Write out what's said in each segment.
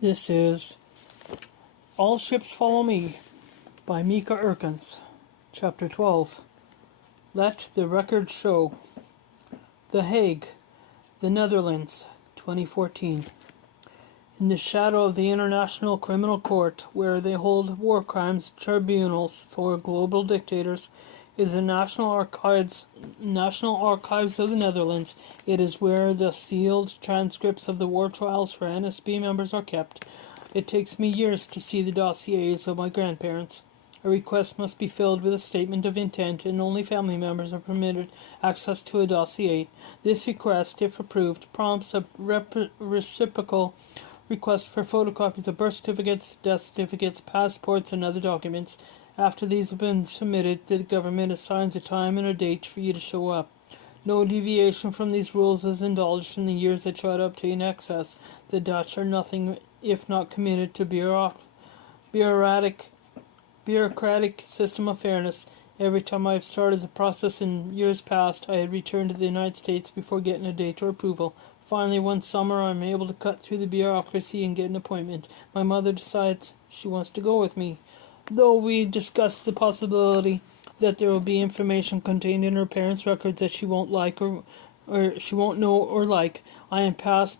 This is All Ships Follow Me by Mieke Eerkens. Chapter 12. Let the Record Show. The Hague, the Netherlands, 2014. In the shadow of the International Criminal Court, where they hold war crimes tribunals for global dictators, is the National Archives of the Netherlands. It is where the sealed transcripts of the war trials for NSB members are kept. It takes me years to see the dossiers of my grandparents. A request must be filled with a statement of intent, and only family members are permitted access to a dossier. This request, if approved, prompts a reciprocal request for photocopies of birth certificates, death certificates, passports, and other documents. After these have been submitted, the government assigns a time and a date for you to show up. No deviation from these rules is indulged in the years they try to obtain access. The Dutch are nothing if not committed to bureaucratic system of fairness. Every time I have started the process in years past, I had returned to the United States before getting a date or approval. Finally, one summer, I'm able to cut through the bureaucracy and get an appointment. My mother decides she wants to go with me. Though we discuss the possibility that there will be information contained in her parents' records that she won't like or she won't know or like. I am past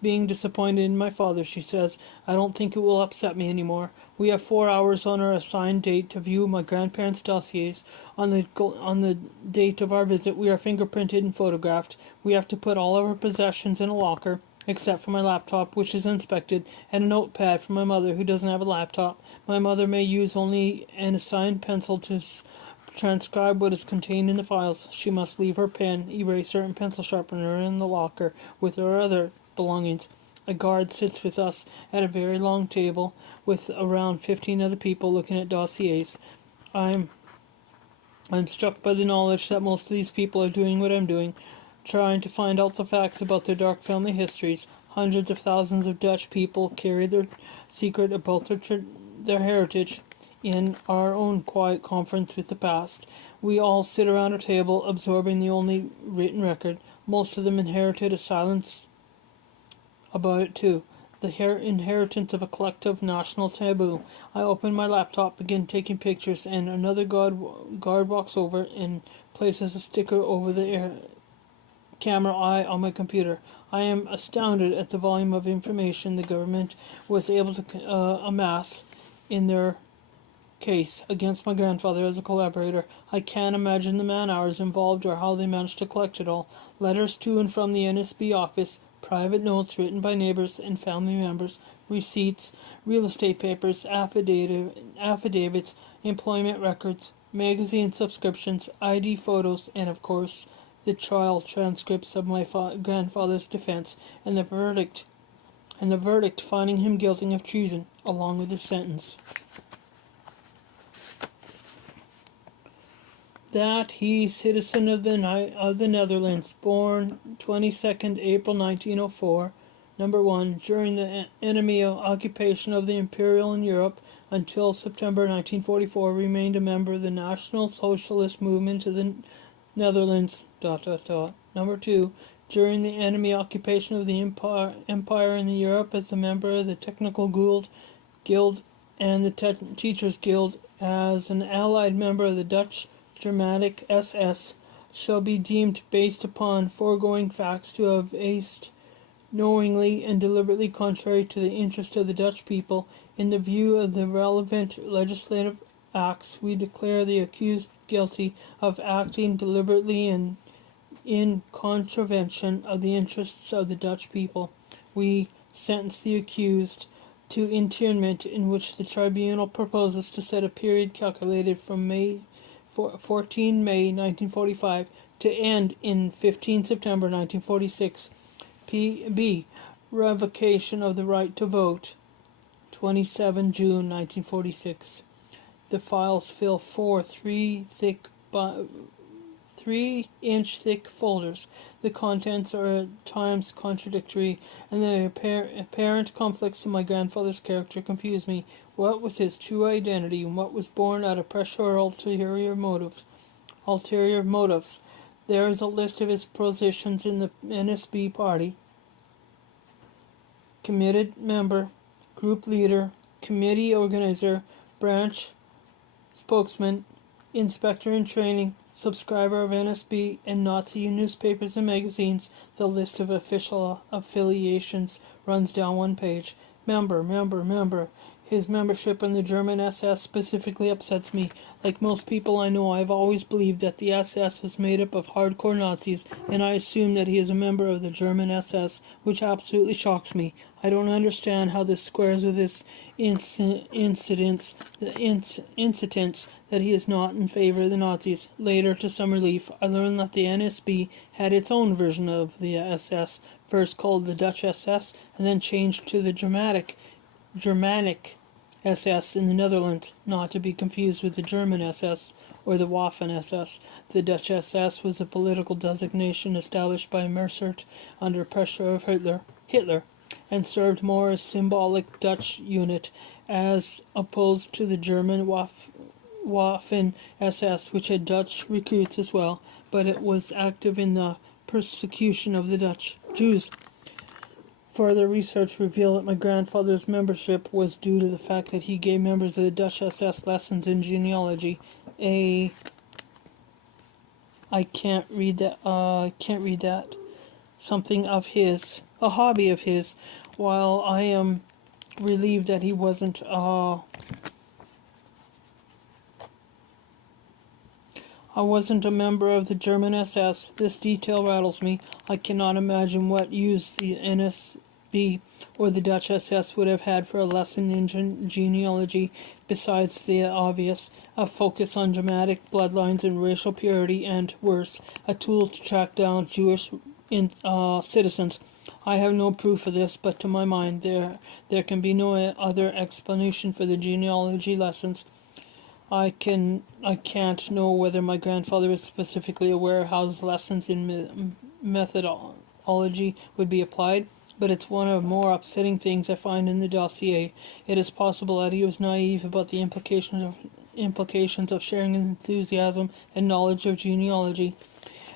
being disappointed in my father, she says. I don't think it will upset me anymore. We have 4 hours on our assigned date to view my grandparents' dossiers. On the date of our visit, we are fingerprinted and photographed. We have to put all of our possessions in a locker, except for my laptop, which is inspected, and a notepad for my mother, who doesn't have a laptop. My mother may use only an assigned pencil to transcribe what is contained in the files. She must leave her pen, eraser, and pencil sharpener in the locker with her other belongings. A guard sits with us at a very long table with around 15 other people looking at dossiers. I'm struck by the knowledge that most of these people are doing what I'm doing, trying to find out the facts about their dark family histories. Hundreds of thousands of Dutch people carry their secret about their heritage. In our own quiet conference with the past, we all sit around a table absorbing the only written record. Most of them inherited a silence about it too. The inheritance of a collective national taboo. I open my laptop, begin taking pictures, and another guard walks over and places a sticker over the camera eye on my computer. I am astounded at the volume of information the government was able to amass in their case against my grandfather as a collaborator. I can't imagine the man-hours involved or how they managed to collect it all. Letters to and from the NSB office, private notes written by neighbors and family members, receipts, real estate papers, affidavits, employment records, magazine subscriptions, ID photos, and of course the trial transcripts of my grandfather's defense, and the verdict finding him guilty of treason, along with his sentence. That he, citizen of the Netherlands, born 22nd April 1904, number 1, during the enemy occupation of the Imperial in Europe until September 1944, remained a member of the National Socialist Movement of the Netherlands, ... Number 2, during the enemy occupation of the Empire in Europe as a member of the Technical Guild and the Teachers Guild, as an allied member of the Dutch Dramatic SS, shall be deemed, based upon foregoing facts, to have acted knowingly and deliberately contrary to the interest of the Dutch people. In the view of the relevant legislative acts, we declare the accused guilty of acting deliberately and in contravention of the interests of the Dutch people. We sentence the accused to internment, in which the tribunal proposes to set a period calculated from 14 May 1945 to end in 15 September 1946. B. Revocation of the right to vote, 27 June 1946. The files fill 4 3-inch thick folders. The contents are at times contradictory, and the apparent conflicts in my grandfather's character confuse me. What was his true identity, and what was born out of pressure or ulterior motives? There is a list of his positions in the NSB party. committed member, group leader, committee organizer, branch spokesman, inspector in training, subscriber of NSB and Nazi newspapers and magazines. The list of official affiliations runs down one page. Member. His membership in the German SS specifically upsets me. Like most people I know, I've always believed that the SS was made up of hardcore Nazis, and I assume that he is a member of the German SS, which absolutely shocks me. I don't understand how this squares with this incidents that he is not in favor of the Nazis. Later, to some relief, I learned that the NSB had its own version of the SS, first called the Dutch SS, and then changed to the Germanic SS in the Netherlands, not to be confused with the German SS or the Waffen SS. The Dutch SS was a political designation established by Mercert under pressure of Hitler, and served more as symbolic Dutch unit as opposed to the German Waffen SS, which had Dutch recruits as well, but it was active in the persecution of the Dutch Jews. Further research revealed that my grandfather's membership was due to the fact that he gave members of the Dutch SS lessons in genealogy. I can't read that. Something of his, a hobby of his. While I am relieved that he wasn't I wasn't a member of the German SS. This detail rattles me. I cannot imagine what use the NSB or the Dutch SS would have had for a lesson in genealogy, besides the obvious, a focus on Germanic bloodlines and racial purity, and, worse, a tool to track down Jewish citizens. I have no proof of this, but to my mind there can be no other explanation for the genealogy lessons. I can't know whether my grandfather was specifically aware how his lessons in methodology would be applied, but it's one of the more upsetting things I find in the dossier. It is possible that he was naive about the implications of sharing enthusiasm and knowledge of genealogy.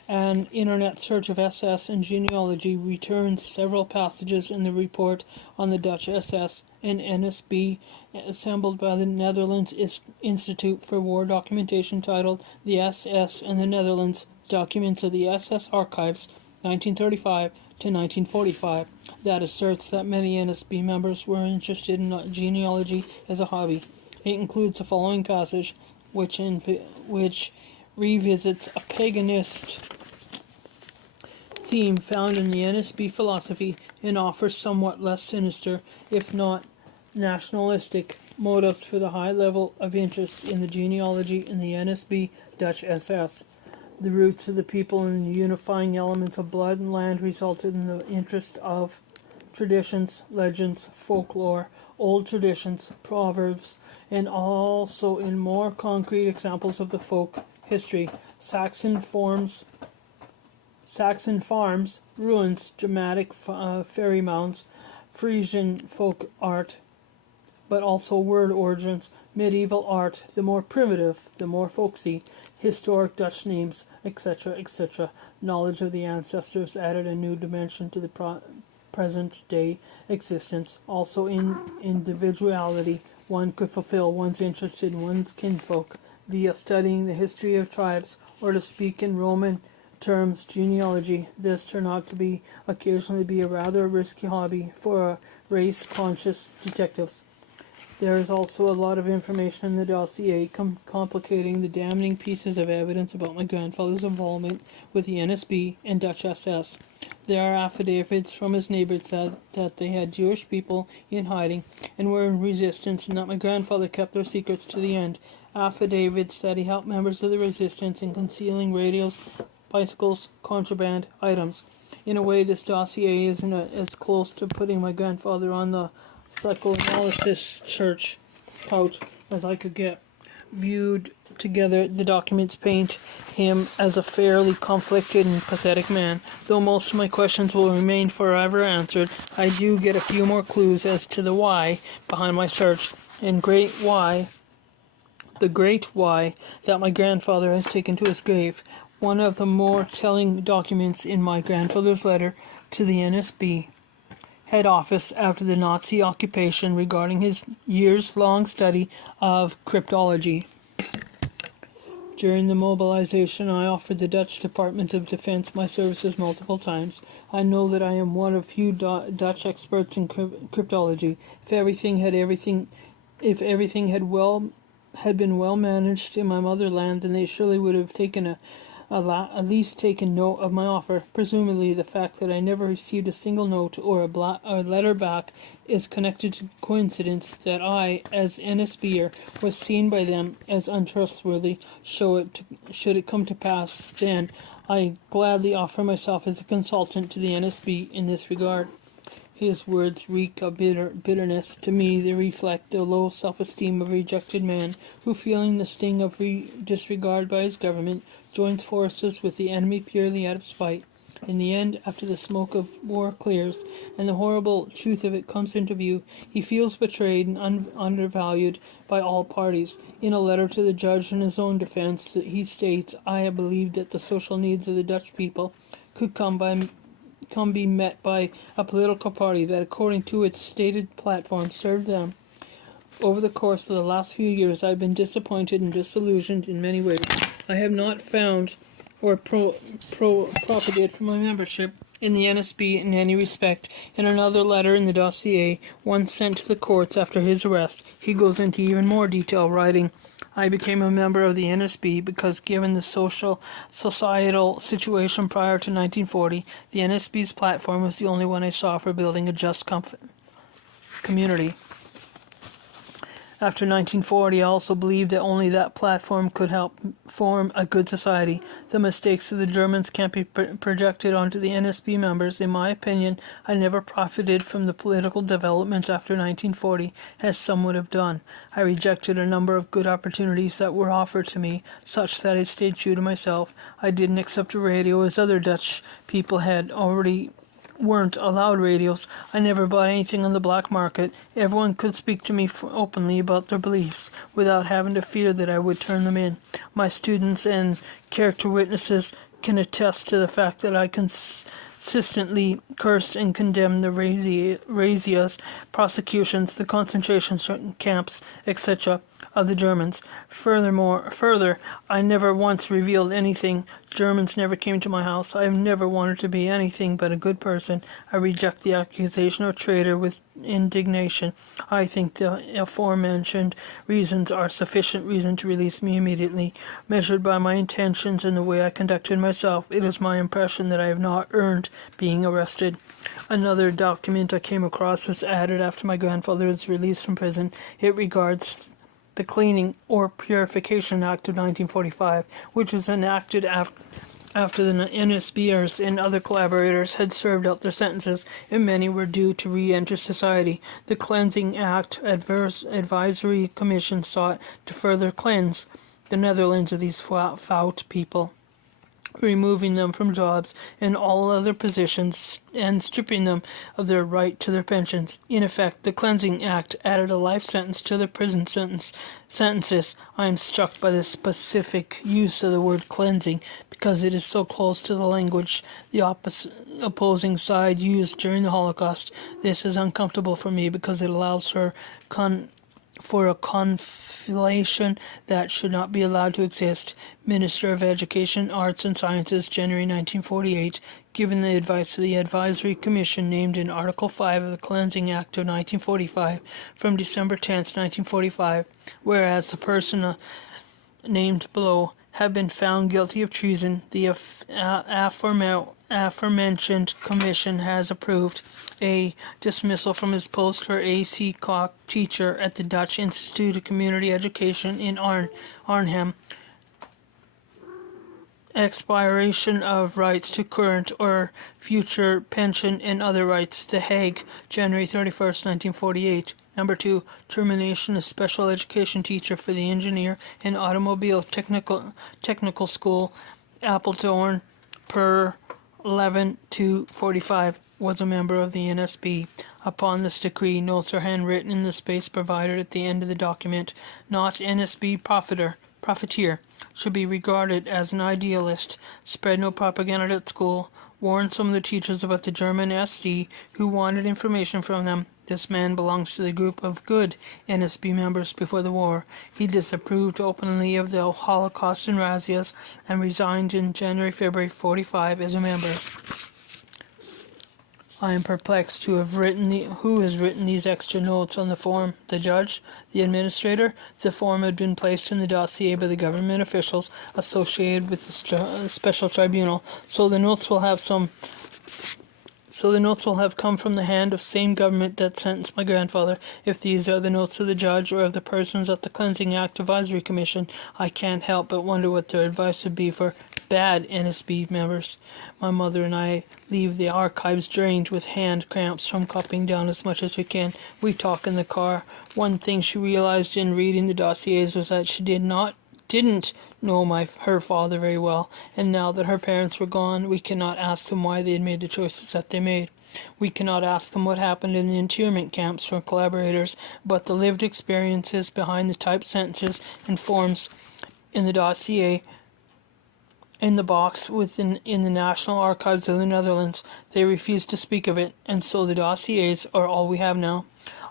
An internet search of SS and genealogy returns several passages in the report on the Dutch SS and NSB assembled by the Netherlands Institute for War Documentation titled The SS and the Netherlands, Documents of the SS Archives, 1935 to 1945, that asserts that many NSB members were interested in genealogy as a hobby. It includes the following passage, which revisits a paganist theme found in the NSB philosophy and offers somewhat less sinister, if not nationalistic, motives for the high level of interest in the genealogy in the NSB Dutch SS. The roots of the people and the unifying elements of blood and land resulted in the interest of traditions, legends, folklore, old traditions, proverbs, and also in more concrete examples of the folk history, Saxon farms, ruins, dramatic fairy mounds, Frisian folk art, but also word origins, medieval art, the more primitive, the more folksy, historic Dutch names, etc., etc. Knowledge of the ancestors added a new dimension to the present-day existence. Also in individuality, one could fulfill one's interest in one's kinfolk via studying the history of tribes, or to speak in Roman terms, genealogy. This turned out to occasionally be a rather risky hobby for race-conscious detectives. There is also a lot of information in the dossier complicating the damning pieces of evidence about my grandfather's involvement with the NSB and Dutch SS. There are affidavits from his neighbors that they had Jewish people in hiding and were in resistance, and that my grandfather kept their secrets to the end. Affidavits that he helped members of the resistance in concealing radios, bicycles, contraband items. In a way, this dossier isn't as close to putting my grandfather on the psychoanalysis church couch as I could get. Viewed together, the documents paint him as a fairly conflicted and pathetic man. Though most of my questions will remain forever answered, I do get a few more clues as to the why behind my search, and the great why that my grandfather has taken to his grave. One of the more telling documents in my grandfather's letter to the NSB head office after the Nazi occupation regarding his years-long study of cryptology. During the mobilization, I offered the Dutch Department of Defense my services multiple times. I know that I am one of few Dutch experts in cryptology. If everything had been well managed in my motherland, then they surely would have at least taken note of my offer. Presumably, the fact that I never received a single note or a letter back is connected to coincidence that I, as NSBer, was seen by them as untrustworthy. Should it come to pass, then I gladly offer myself as a consultant to the NSB in this regard. His words reek of bitterness. To me, they reflect the low self-esteem of a rejected man who, feeling the sting of disregard by his government, joins forces with the enemy purely out of spite. In the end, after the smoke of war clears and the horrible truth of it comes into view, he feels betrayed and undervalued by all parties. In a letter to the judge in his own defense, he states, "I have believed that the social needs of the Dutch people could be met by a political party that, according to its stated platform, served them. Over the course of the last few years, I have been disappointed and disillusioned in many ways. I have not found or profited from my membership in the NSB in any respect." In another letter in the dossier, one sent to the courts after his arrest, he goes into even more detail, writing, "I became a member of the NSB because, given the societal situation prior to 1940, the NSB's platform was the only one I saw for building a just community. After 1940, I also believed that only that platform could help form a good society. The mistakes of the Germans can't be projected onto the NSB members. In my opinion, I never profited from the political developments after 1940, as some would have done. I rejected a number of good opportunities that were offered to me, such that I stayed true to myself. I didn't accept a radio as other Dutch people weren't allowed radios. I never bought anything on the black market. Everyone could speak to me openly about their beliefs without having to fear that I would turn them in. My students and character witnesses can attest to the fact that I consistently cursed and condemned the razzias, prosecutions, the concentration camps, etc. of the Germans. Further, I never once revealed anything. Germans never came to my house. I have never wanted to be anything but a good person. I reject the accusation of traitor with indignation. I think the aforementioned reasons are sufficient reason to release me immediately. Measured by my intentions and the way I conducted myself, it is my impression that I have not earned being arrested." Another document I came across was added after my grandfather was released from prison. It regards the Cleaning or Purification Act of 1945, which was enacted after the NSBers and other collaborators had served out their sentences, and many were due to re-enter society. The Cleansing Act Advisory Commission sought to further cleanse the Netherlands of these foul people, removing them from jobs and all other positions and stripping them of their right to their pensions. In effect, the Cleansing Act added a life sentence to their prison sentences. I am struck by the specific use of the word cleansing because it is so close to the language the opposing side used during the Holocaust. This is uncomfortable for me because it allows for a conflation that should not be allowed to exist. Minister of Education, Arts and Sciences, January 1948, given the advice of the Advisory Commission named in Article 5 of the Cleansing Act of 1945 from December 10, 1945, whereas the person named below have been found guilty of treason, the aforementioned commission has approved a dismissal from his post for A.C. Koch, teacher at the Dutch Institute of Community Education in Arnhem, expiration of rights to current or future pension and other rights. The Hague, January 31st, 1948. Number 2, termination of special education teacher for the engineer and automobile technical school, Appledorn, per 11/2/45, was a member of the NSB. Upon this decree, notes are handwritten in the space provided at the end of the document. Not NSB profiteer, should be regarded as an idealist, spread no propaganda at school, warned some of the teachers about the German SD who wanted information from them. This man belongs to the group of good NSB members before the war. He disapproved openly of the Holocaust and razzias and resigned in January-February 45 as a member. I am perplexed who has written these extra notes on the form. The judge? The administrator? The form had been placed in the dossier by the government officials associated with the special tribunal, so the notes will have come from the hand of same government that sentenced my grandfather. If these are the notes of the judge or of the persons at the Cleansing Act Advisory Commission, I can't help but wonder what their advice would be for bad NSB members. My mother and I leave the archives drained with hand cramps from copying down as much as we can. We talk in the car. One thing she realized in reading the dossiers was that she didn't know her father very well, and now that her parents were gone, we cannot ask them why they had made the choices that they made. We cannot ask them what happened in the internment camps from collaborators, but the lived experiences behind the typed sentences and forms in the dossier in the box in the National Archives of the Netherlands. They refuse to speak of it, and so the dossiers are all we have now.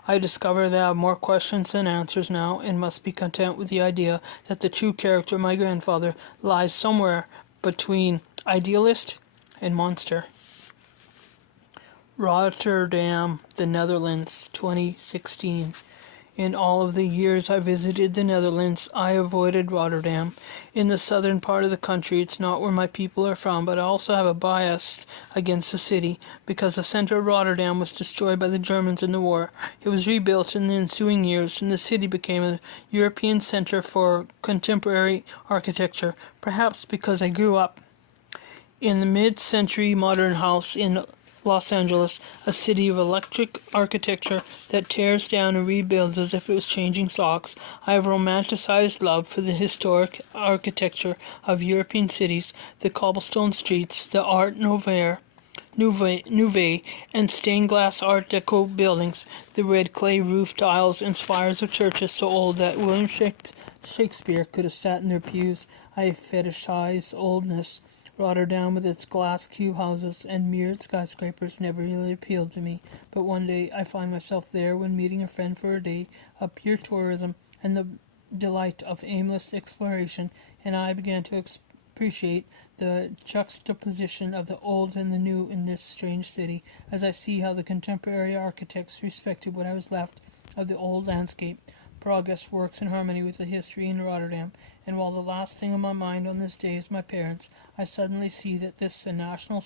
I discover that I have more questions than answers now, and must be content with the idea that the true character of my grandfather lies somewhere between idealist and monster. Rotterdam, the Netherlands, 2016. In all of the years I visited the Netherlands, I avoided Rotterdam. In the southern part of the country, it's not where my people are from, but I also have a bias against the city, because the center of Rotterdam was destroyed by the Germans in the war. It was rebuilt in the ensuing years, and the city became a European center for contemporary architecture, perhaps because I grew up in the mid-century modern house in Los Angeles, a city of electric architecture that tears down and rebuilds as if it was changing socks. I have romanticized love for the historic architecture of European cities, the cobblestone streets, the Art Nouveau, and stained glass Art Deco buildings, the red clay roofed aisles and spires of churches so old that William Shakespeare could have sat in their pews. I fetishize oldness. Rotterdam, with its glass cube houses and mirrored skyscrapers, never really appealed to me, but one day I find myself there when meeting a friend for a day of pure tourism and the delight of aimless exploration, and I began to appreciate the juxtaposition of the old and the new in this strange city, as I see how the contemporary architects respected what I was left of the old landscape. Progress works in harmony with the history in Rotterdam, and while the last thing on my mind on this day is my parents, I suddenly see that this is a natural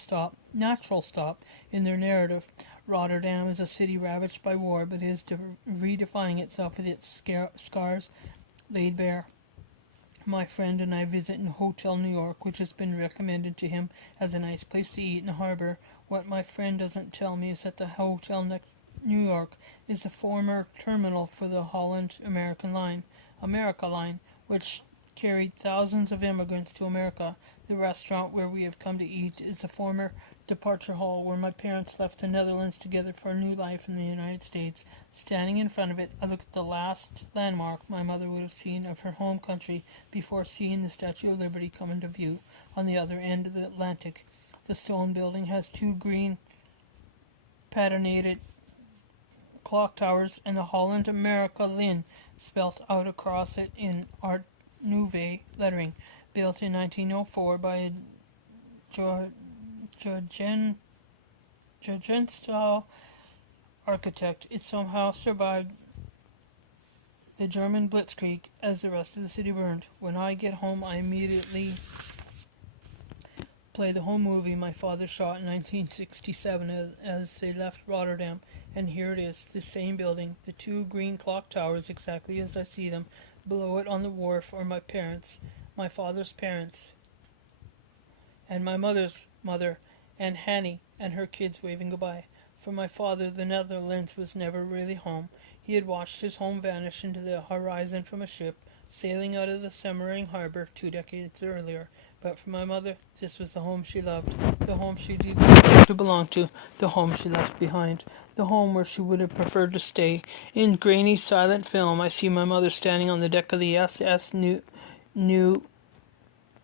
stop in their narrative. Rotterdam is a city ravaged by war, but is redefining itself with its scars laid bare. My friend and I visit in Hotel New York, which has been recommended to him as a nice place to eat in the harbor. What my friend doesn't tell me is that the Hotel New York is the former terminal for the Holland America line, which carried thousands of immigrants to America. The restaurant where we have come to eat is the former departure hall where my parents left the Netherlands together for a new life in the United States. Standing in front of it, I look at the last landmark my mother would have seen of her home country before seeing the Statue of Liberty come into view on the other end of the Atlantic. The stone building has two green pattinated clock towers and the Holland America Lin spelt out across it in Art Nouveau lettering, built in 1904 by a Georgian-style architect. It somehow survived the German blitzkrieg as the rest of the city burned. When I get home, I immediately play the home movie my father shot in 1967 as they left Rotterdam. And here it is, the same building, the two green clock towers exactly as I see them. Below it on the wharf are my parents, my father's parents, and my mother's mother, and Hanny and her kids waving goodbye. For my father, the Netherlands was never really home. He had watched his home vanish into the horizon from a ship sailing out of the Semmering harbor 2 decades earlier. But for my mother, this was the home she loved, the home she deeply to belong to, the home she left behind, the home where she would have preferred to stay. In grainy, silent film, I see my mother standing on the deck of the SS New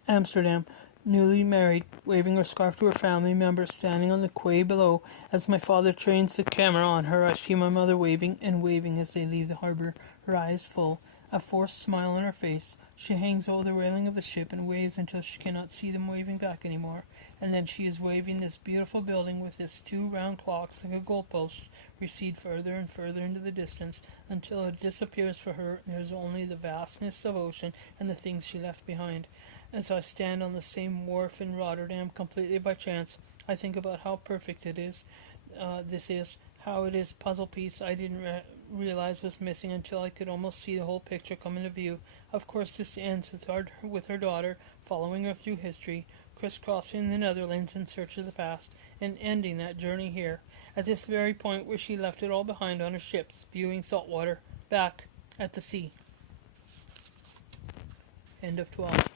Amsterdam, newly married, waving her scarf to her family members standing on the quay below. As my father trains the camera on her, I see my mother waving and waving as they leave the harbor, her eyes full, a forced smile on her face. She hangs over the railing of the ship and waves until she cannot see them waving back anymore. And then she is waving this beautiful building with its two round clocks like a goalpost recede further and further into the distance until it disappears for her and there is only the vastness of ocean and the things she left behind. As I stand on the same wharf in Rotterdam completely by chance, I think about how perfect it is. This is how it is puzzle piece I didn't realize was missing until I could almost see the whole picture come into view. Of course, this ends with her daughter following her through history, crisscrossing the Netherlands in search of the past, and ending that journey here, at this very point where she left it all behind on her ship, spewing salt water back at the sea. End of 12.